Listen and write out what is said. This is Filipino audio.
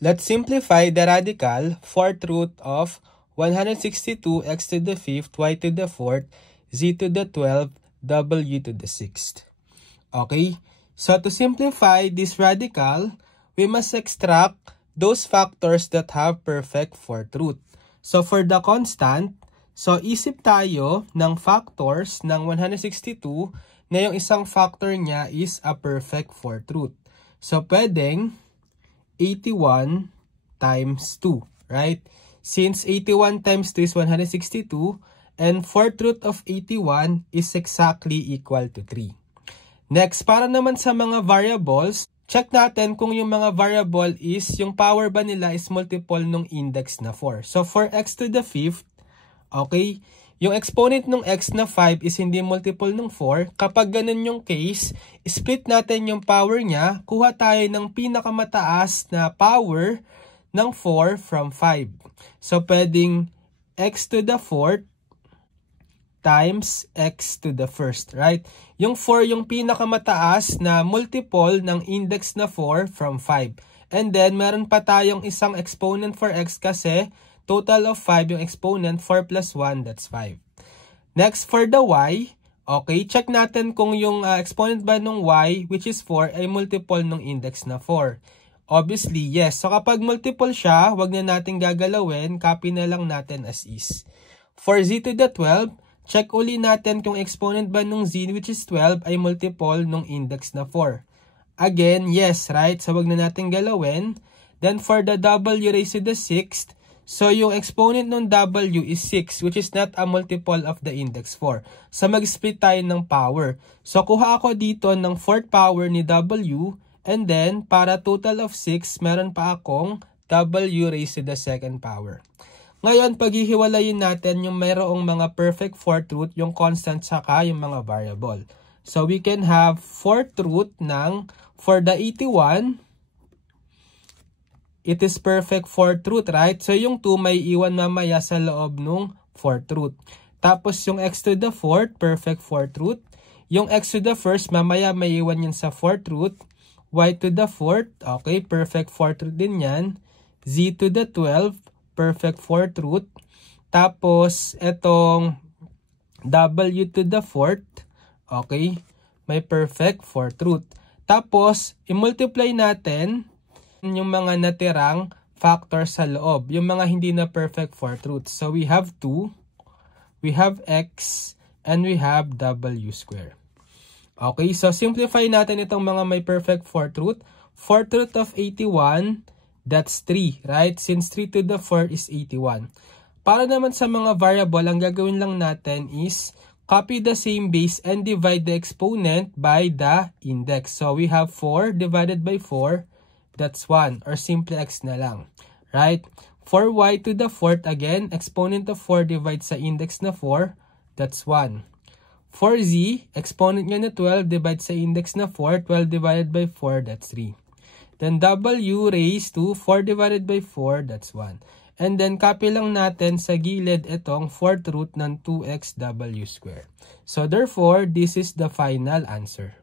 Let's simplify the radical 4th root of 162 x to the 5th, y to the 4th, z to the 12th, w to the 6th. Okay, so to simplify this radical, we must extract those factors that have perfect 4th root. So for the constant, so isip tayo ng factors ng 162 na yung isang factor niya is a perfect 4th root. So pwedeng 81 times 2, right? Since 81 times 2 is 162, and 4th root of 81 is exactly equal to 3. Next, para naman sa mga variables, check natin kung yung mga variable is, yung power ba nila is multiple nung index na 4. So for x to the 5th, okay, yung exponent ng x na 5 is hindi multiple ng 4. Kapag ganun yung case, split natin yung power niya, kuha tayo ng pinakamataas na power ng 4 from 5. So pwedeng x to the 4th times x to the 1st, right? Yung 4 yung pinakamataas na multiple ng index na 4 from 5. And then meron pa tayong isang exponent for x kasi total of 5 yung exponent, 4 plus 1, that's 5. Next, for the y, okay, check natin kung yung exponent ba ng y, which is 4, ay multiple ng index na 4. Obviously, yes. So kapag multiple siya, wag na natin gagalawin, copy na lang natin as is. For z to the 12, check uli natin kung exponent ba ng z, which is 12, ay multiple ng index na 4. Again, yes, right? So wag na natin galawin. Then for the w raised to the 6th, so yung exponent ng w is 6, which is not a multiple of the index 4. So mag-split tayo ng power. So kuha ako dito ng 4th power ni w, and then para total of 6, meron pa akong w raised to the 2nd power. Ngayon, paghihiwalayin natin yung mayroong mga perfect 4th root, yung constant saka yung mga variable. So we can have 4th root ng, for the 81, it is perfect 4th root, right? So yung 2 may iwan mamaya sa loob nung 4th root. Tapos yung x to the 4th, perfect 4th root. Yung x to the 1st, mamaya may iwan yun sa 4th root. Y to the 4th, okay, perfect 4th root din yan. Z to the 12th, perfect 4th root. Tapos etong w to the 4th, okay, may perfect 4th root. Tapos, i-multiply natin yung mga natirang factors sa loob, yung mga hindi na perfect 4th root. So we have 2, we have x, and we have w square. Okay, so simplify natin itong mga may perfect 4th root. 4th root of 81, that's 3, right? Since 3 to the 4 is 81. Para naman sa mga variable, ang gagawin lang natin is copy the same base and divide the exponent by the index. So we have 4 divided by 4, that's 1, or simply x na lang, right? For y to the 4th, again, exponent of 4 divides sa index na 4, that's 1. For z, exponent niya na 12 divides sa index na 4, 12 divided by 4, that's 3. Then w raised to 4 divided by 4, that's 1. And then copy lang natin sa gilid itong 4th root ng 2xw square. So therefore, this is the final answer.